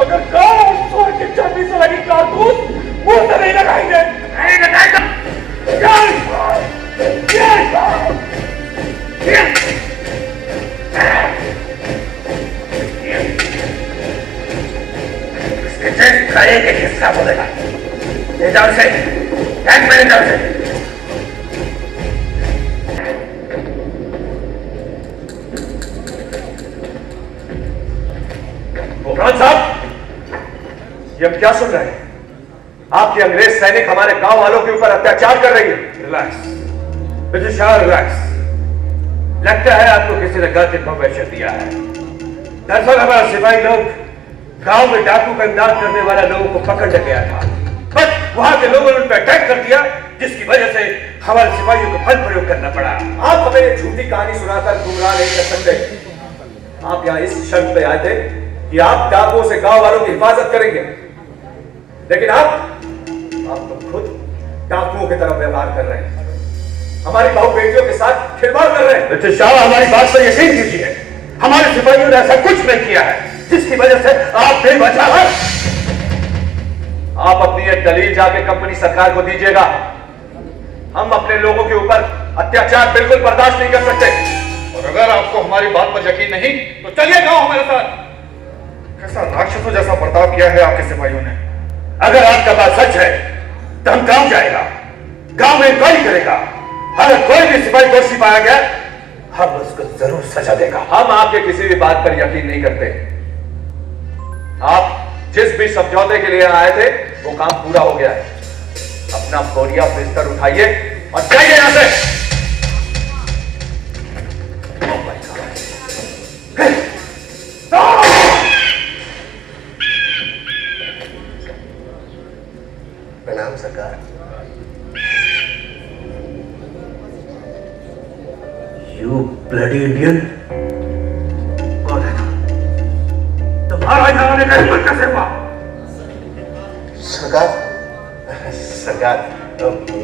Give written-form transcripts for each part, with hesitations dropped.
अगर गांव स्वर की चाबी से लगी कारतूस मुंह से नहीं लगाएंगे, नहीं लगाएंगे। इसके चेस्ट का एक हिस्सा बोलेगा। ले जाओ से, टैंक में ले जाओ से। बुकरान साहब, ये हम क्या सुन रहे हैं? आपकी अंग्रेज सैनिक हमारे गांव वालों के ऊपर अत्याचार कर रही है। Relax mister Shah, relax. लगता है आपको किसी ने गलत इंफॉर्मेशन दिया है। दरअसल हमारा सिपाही लोग गांव में डाकू का इमदाद करने वाले लोगों को पकड़ने गया था, बट वहां के लोगों ने उन पर अटैक कर दिया, जिसकी वजह से हमारे सिपाहियों को बल प्रयोग करना पड़ा। आप हमें ये झूठी कहानी सुनाकर गुमराह नहीं कर सकते। आप यहाँ इस शर्त पे आए थे कि आप डाकुओं से गांव वालों की हिफाजत करेंगे, लेकिन आप तो खुद डाकुओं की तरफ व्यवहार कर रहे हैं, हमारी बहू बेटियों के साथ खिलवाड़ कर रहे हैं। मिस्टर शाह, हमारी बात पर यकीन कीजिए, हमारे सिपाहियों ने ऐसा कुछ नहीं किया है जिसकी वजह से आप बेवजह हैं। आप अपनी ये दलील जाके कंपनी सरकार को दीजिएगा। हम अपने लोगों के ऊपर अत्याचार बिल्कुल बर्दाश्त नहीं कर सकते। और अगर आपको हमारी बात पर यकीन नहीं तो चलिए गांव हमारे साथ। कैसा राक्षसों जैसा बर्ताव किया है आपके सिपाहियों ने। अगर आपका बात सच है तो हम गांव जाएगा, गांव में इंक्वायरी करेगा। अगर कोई भी सिपाही दोषी पाया गया, हम उसको जरूर सजा देगा। हम आपके किसी भी बात पर यकीन नहीं करते। आप जिस भी समझौते के लिए आए थे वो काम पूरा हो गया है। अपना बोरिया बिस्तर उठाइए और जाइए यहां से। प्रणाम सरकार। यू ब्लडी इंडियन, कौन है तुम्हारा यहाँ आने का हिम्मत कैसे हुआ? सरकार,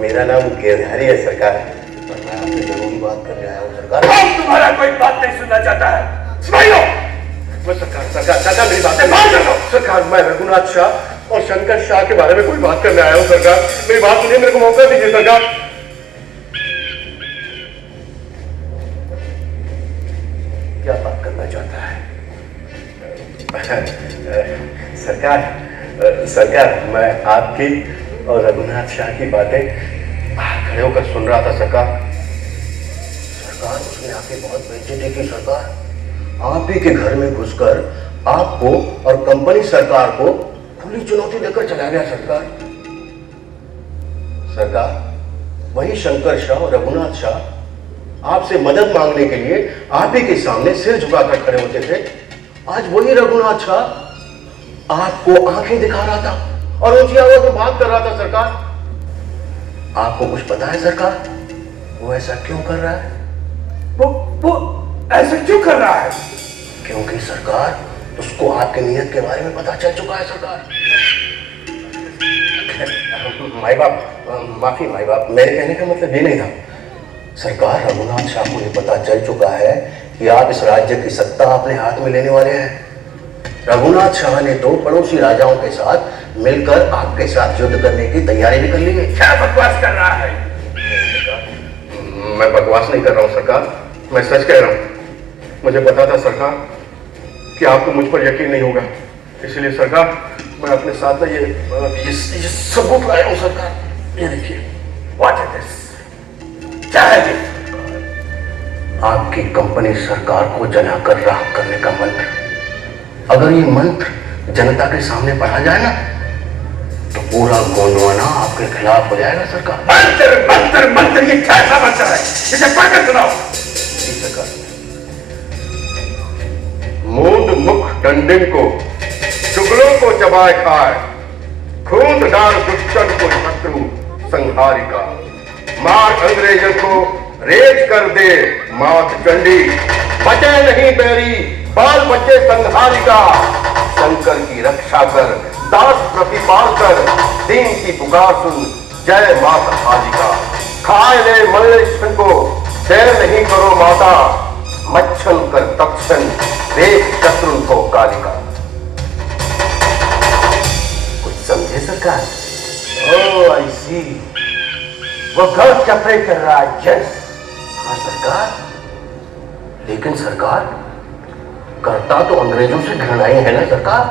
मेरा नाम गिरधारी है सरकार। मैं आपसे जरूरी बात करने आया हूँ सरकार। हम तुम्हारा कोई बात नहीं सुनना चाहता है। सिपाहियों, सरकार मेरी बातें मान लो। सरकार, मैं रघुनाथ शाह और शंकर शाह के बारे में कोई बात करने आया हूँ सरकार। मेरी बात सुनिए, मेरे को मौका दीजिए सरकार। क्या बात करना चाहता है? सरकार, मैं आपकी और रघुनाथ शाह की बातें खड़े होकर सुन रहा था सरकार। उसने आपकी बहुत बेइज्जती की सरकार। आप ही के घर में घुसकर आपको और कंपनी सरकार को खुली चुनौती देकर चला गया सरकार, वही शंकर शाह और रघुनाथ शाह आपसे मदद मांगने के लिए आप ही के सामने सिर झुकाकर खड़े होते थे। आज वही रघुनाथ शाह आपको आंखें दिखा रहा था और ऊंची आवाज में बात कर रहा था सरकार। आपको कुछ पता है सरकार, वो ऐसा क्यों कर रहा है? वो ऐसा क्यों कर रहा है? क्योंकि सरकार, उसको आपके नियत के बारे में पता चल चुका है सरकार। माई बाप, मेरे कहने का मतलब ये नहीं था सरकार। रघुनाथ शाह को ये पता चल चुका है कि आप इस राज्य की सत्ता अपने हाथ में लेने वाले हैं। रघुनाथ शाह ने तो पड़ोसी राजाओं के साथ मिलकर आपके साथ युद्ध करने की तैयारी भी कर ली है। क्या बकवास कर रहा है? मैं बकवास नहीं कर रहा हूँ सरकार, मैं सच कह रहा हूँ। मुझे पता था सरकार कि आपको मुझ पर यकीन नहीं होगा, इसलिए सरकार मैं अपने साथ में ये सबूत लाया हूँ सरकार। ये देखिए। What is this? क्या है ये? आपकी कंपनी सरकार को जलाकर राख करने का मंत्र। अगर ये मंत्र जनता के सामने पढ़ा जाए ना तो पूरा गोंदवाना आपके खिलाफ हो जाएगा सरकार। मंत्र ये कैसा मंत्र है? इसे पढ़कर सुनाओ। जी सरकार। मूंद मुख डंडिन को चुगलों को चबाए खाए, खूंटदार दुष्टन को शत्रु संहारिका, मार अंग्रेजों को रेज कर दे मात चंडी, बचे नहीं बैरी बाल बच्चे संहारिका, शंकर की रक्षा कर दास प्रतिपाल कर, दीन की पुकार सुन जय माता कालिका। खाए ले मल्लेश्वर को देर नहीं करो माता, मच्छन कर तक्षण देख शत्रु को कालिका। कुछ समझे सरकार? ओह आई सी, वो गलत कपड़े कर रहा है। यस हाँ सरकार, लेकिन सरकार करता तो अंग्रेजों से घृणा ही है ना सरकार।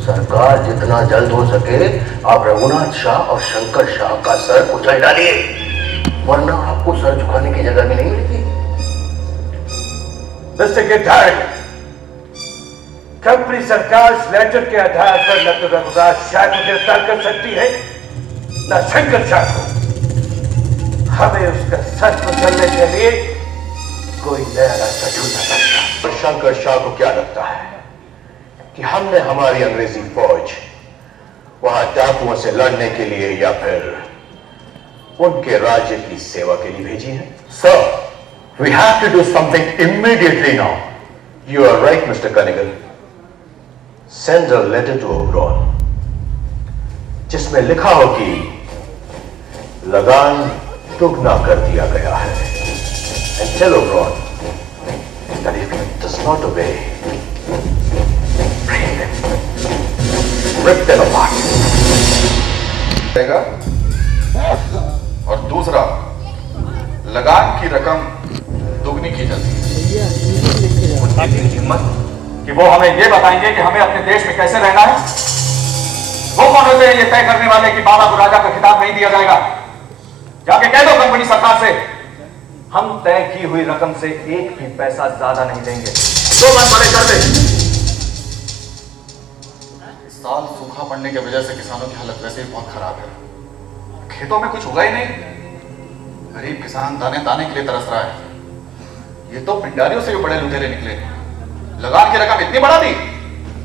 सरकार जितना जल्द हो सके आप रघुनाथ शाह और शंकर शाह का सर कुचल डालिए, वरना आपको सर झुकाने की जगह भी नहीं मिलेगी। मिस्टर गिरधारी, कंपनी सरकार इस लेटर के आधार पर न तो रघुनाथ शाह को गिरफ्तार कर सकती है न शंकर शाह को। हमें उसका सर कुचलने के लिए कोई नया रास्ता ढूंढना पड़ेगा। और शंकर शाह को क्या लगता है कि हमने हमारी अंग्रेजी फौज वहां डाकुओं से लड़ने के लिए या फिर उनके राज्य की सेवा के लिए भेजी है? Sir, we have to do something immediately now. You are right, Mr. Cunningham. Send a letter to Oberon, जिसमें लिखा हो कि लगान दुगना कर दिया गया है। And tell Oberon that if he does not obey, rip them apart. और दूसरा, लगान की रकम दुगनी की जाती है। उनकी हिम्मत कि वो हमें ये बताएंगे कि हमें अपने देश में कैसे रहना है। वो कौन होते हैं ये तय करने वाले कि बाबा को राजा का खिताब नहीं दिया जाएगा? जाके कह दो कंपनी सरकार से, हम तय की हुई रकम से एक भी पैसा ज्यादा नहीं देंगे। जो मन करे कर दे। इस साल सूखा पड़ने की वजह से किसानों की हालत वैसे ही बहुत खराब है। खेतों में कुछ होगा ही नहीं। गरीब किसान दाने दाने के लिए तरस रहा है। ये तो पिंडारियों से भी बड़े लुटेरे निकले। लगान की रकम इतनी बढ़ा दी।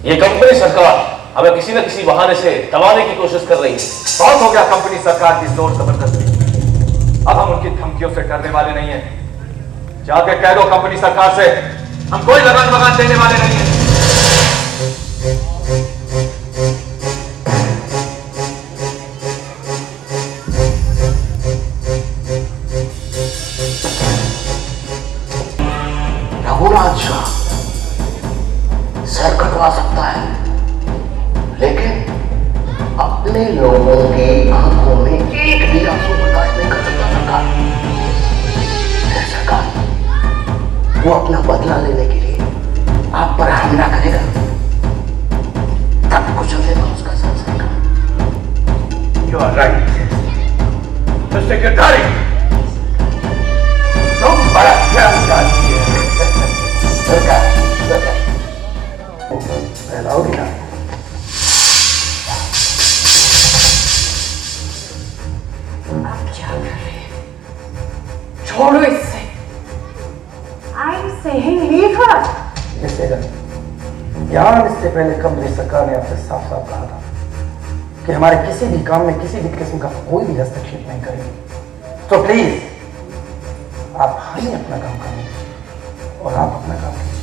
ये कंपनी सरकार हमें किसी न किसी बहाने से दबाने की कोशिश कर रही है। बहुत हो गया कंपनी सरकार की जोर जबरदस्ती। अब हम उनकी धमकियों से डरने वाले नहीं हैं। जाके कह दो कंपनी सरकार से, हम कोई लगान बगान देने वाले नहीं हैं। रघुनाथ शाह सर कटवा सकता है, लेकिन अपने लोगों की आंखों में एक भी आंसू बर्दाश्त नहीं कर सकता सरकार। सरकार, वो अपना बदला लेने के लिए आप पर हमला करेगा, तब कुछ देगा उसका सर सरकार। You are right mister Girdhari, तुम बड़ा ख्याल करती है। सरकार फैलाओगे ना? आप क्या कर रहे हैं? छोड़ो इससे। I'm saying leave her. यहाँ इससे पहले कंपनी सरकार ने आपसे साफ साफ कहा था कि हमारे किसी भी काम में किसी भी किस्म का कोई भी हस्तक्षेप नहीं करेंगे। तो प्लीज आप हमें अपना काम करें और आप अपना काम कीजिए।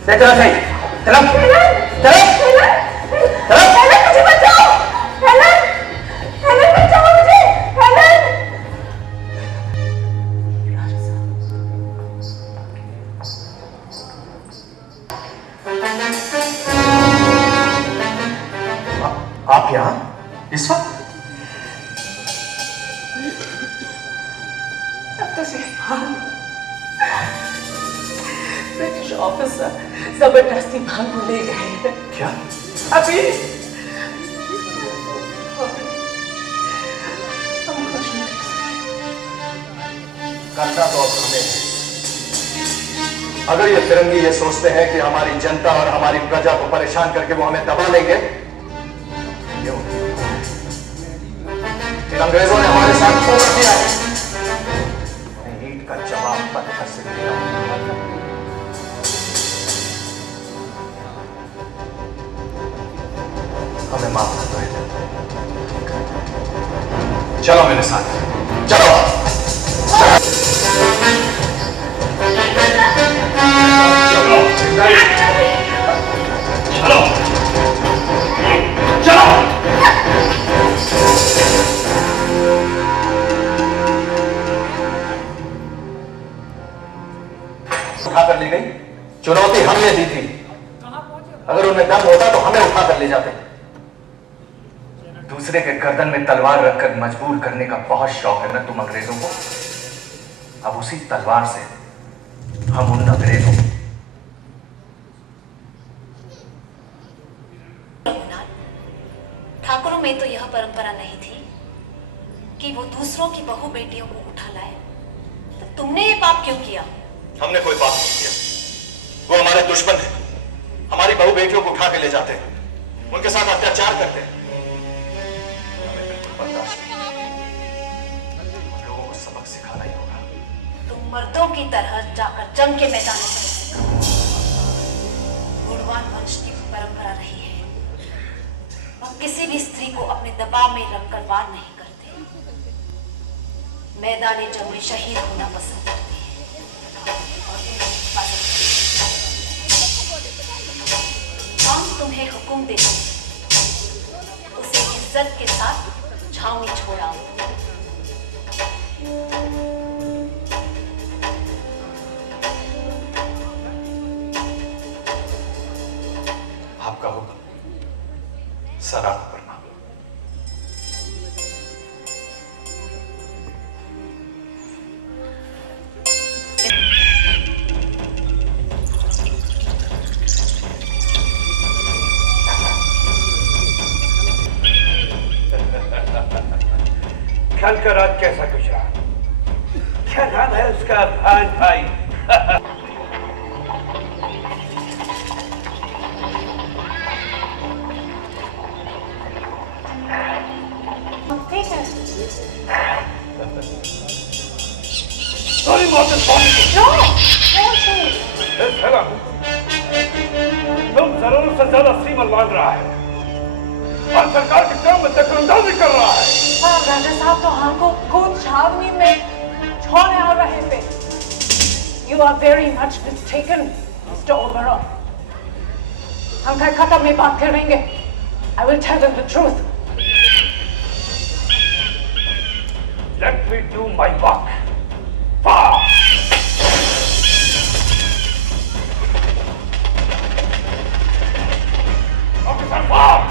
चलो चलो मुझे बचाओ। हेलन, हेलन बचाओ मुझे। हेलन। आप यहाँ इस वक्त? अब तो ब्रिटिश ऑफिसर जबरदस्ती भाग ले गए हैं। क्या? अभी हम खुश नहीं कर सकते। करना तो अब हमें है। अगर ये फिरंगी ये सोचते हैं कि हमारी जनता और हमारी प्रजा को परेशान करके वो हमें दबा लेंगे, क्यों? इन अंग्रेजों ने हमारे साथ क्यों किया है? ईंट का जवाब पत्थर से दिया। हमें माफ कर दो। चलो मेरे साथ, चलो। चलो चलो। हमने दी थी। अगर उन्हें दम होता तो हमें उठा कर ले जाते। दूसरे के गर्दन में तलवार रखकर मजबूर करने का बहुत शौक है ना तुम अंग्रेजों को। अब उसी तलवार से हम उन अंग्रेजों ठाकुरों में तो यह परंपरा नहीं थी कि वो दूसरों की बहू बेटियों को उठा लाए। तो तुमने ये पाप क्यों किया? हमने कोई पाप नहीं किया। वो हमारे दुश्मन हैं। हमारी बहू बेटियों को उठा के ले जाते हैं, उनके साथ अत्याचार करते हैं। हमें बिल्कुल बर्दाश्त नहीं। हम लोगों को सबक सिखाना ही होगा। तुम मर्दों की तरह जाकर जंग के मैदान में गुणवान वंश की परंपरा रही है। हम किसी भी स्त्री को अपने दबाव में रखकर वार नहीं करते। मैदानी जंग में शहीद होना पसंद करते हैं और हम तुम्हें हुक्म देते हैं, उसे इज्जत के साथ छावनी छोड़ाओ। आपका हुक्म सराहना करना। कल का रात कैसा गुजरा? क्या नाम है उसका? भान भाई। Sorry, Martin. No, तुम जरूरत से ज्यादा सीमा मांग रहा है और सरकार के काम में दखलंदाजी कर रहा है। राजा साहब तो हमको खुद छावनी में छोड़ने आ रहे थे। You are very much mistaken, Mr. Oberon. हम कलकत्ता में बात करेंगे। I will tell them the truth. Let me do my work. Fast. Officer, fast.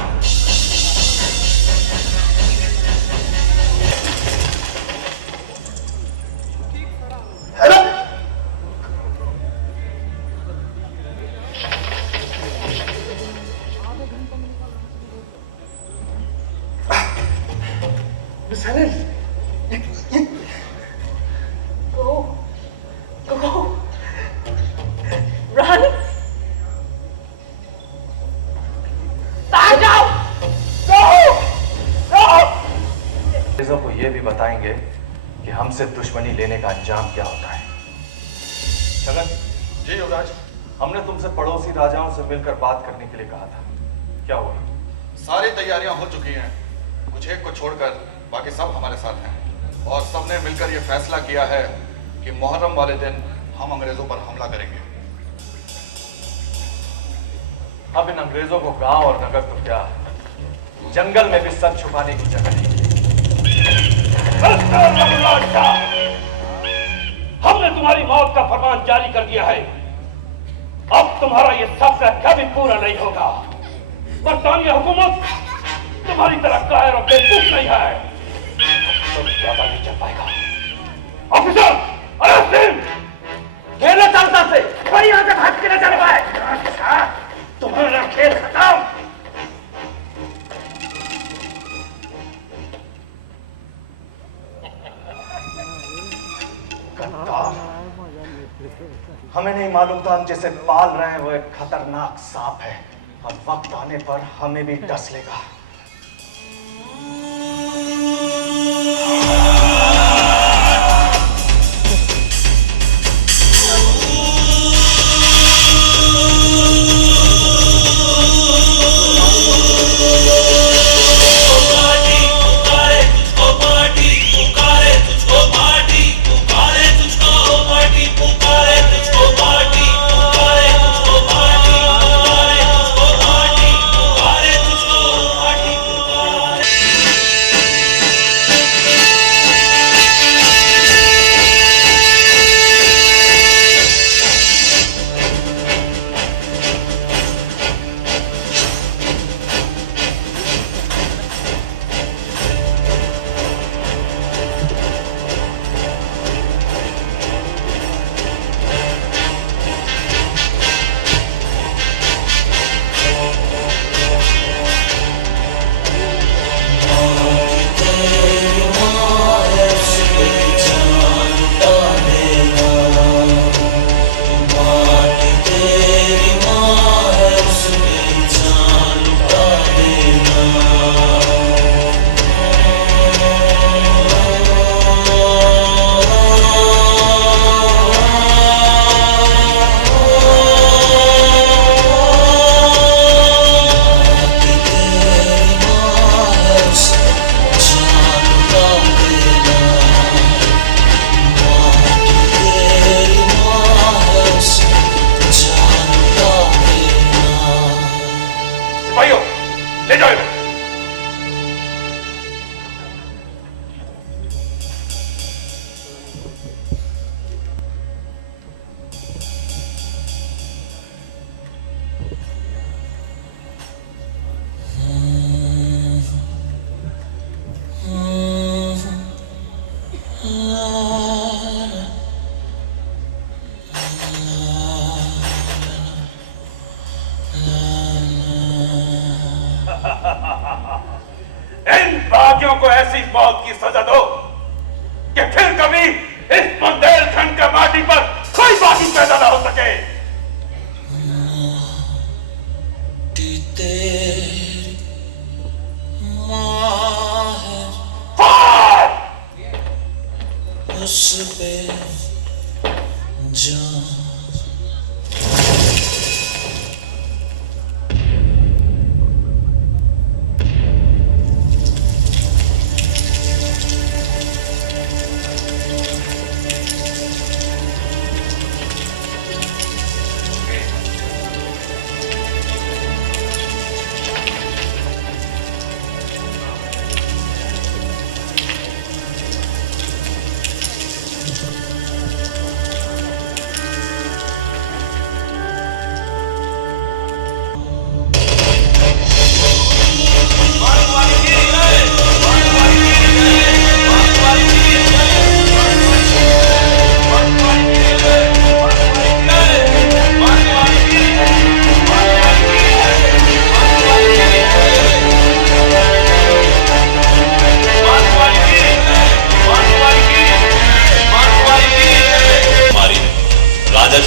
Miss Helen, Go. Run. Stand out. Go. अंग्रेजों को यह भी बताएंगे कि हमसे दुश्मनी लेने का अंजाम क्या होता है। छगन जी युवराज। हमने तुमसे पड़ोसी राजाओं से मिलकर बात करने के लिए कहा था, क्या हुआ? सारी तैयारियां हो चुकी हैं। कुछ एक को छोड़कर बाकी सब हमारे साथ हैं और सबने मिलकर यह फैसला किया है कि मुहर्रम वाले दिन हम अंग्रेजों पर हमला करेंगे। अब इन अंग्रेजों को गांव और नगर तो क्या, जंगल में भी सर छुपाने की जगह नहीं। हमने तुम्हारी मौत का फरमान जारी कर दिया है। अब तुम्हारा ये सफर कभी पूरा नहीं होगा। बरतानिया हुकूमत तुम्हारी तरह कायर और बेवकूफ नहीं है। तुम ज्यादा नहीं चल पाएगा। Officer, arrest him. खेलो चलता से कोई यहां से भाग के न चल पाए। अच्छा, तुम्हारा खेल खत्म। हमें नहीं मालूम था हम जिसे पाल रहे हैं वो एक खतरनाक सांप है और वक्त आने पर हमें भी डस लेगा। को ऐसी मौत की सजा दो कि फिर कभी इस बुंदेलखंड के माटी पर कोई बाकी पैदा ना हो सके। उस पे जान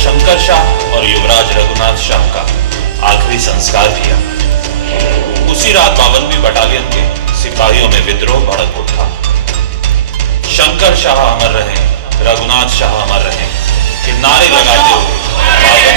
शंकर शाह और युवराज रघुनाथ शाह का आखिरी संस्कार किया। उसी रात 52वीं बटालियन के सिपाहियों में विद्रोह भड़क उठा। शंकर शाह अमर रहे, रघुनाथ शाह अमर रहे के नारे लगाते हुए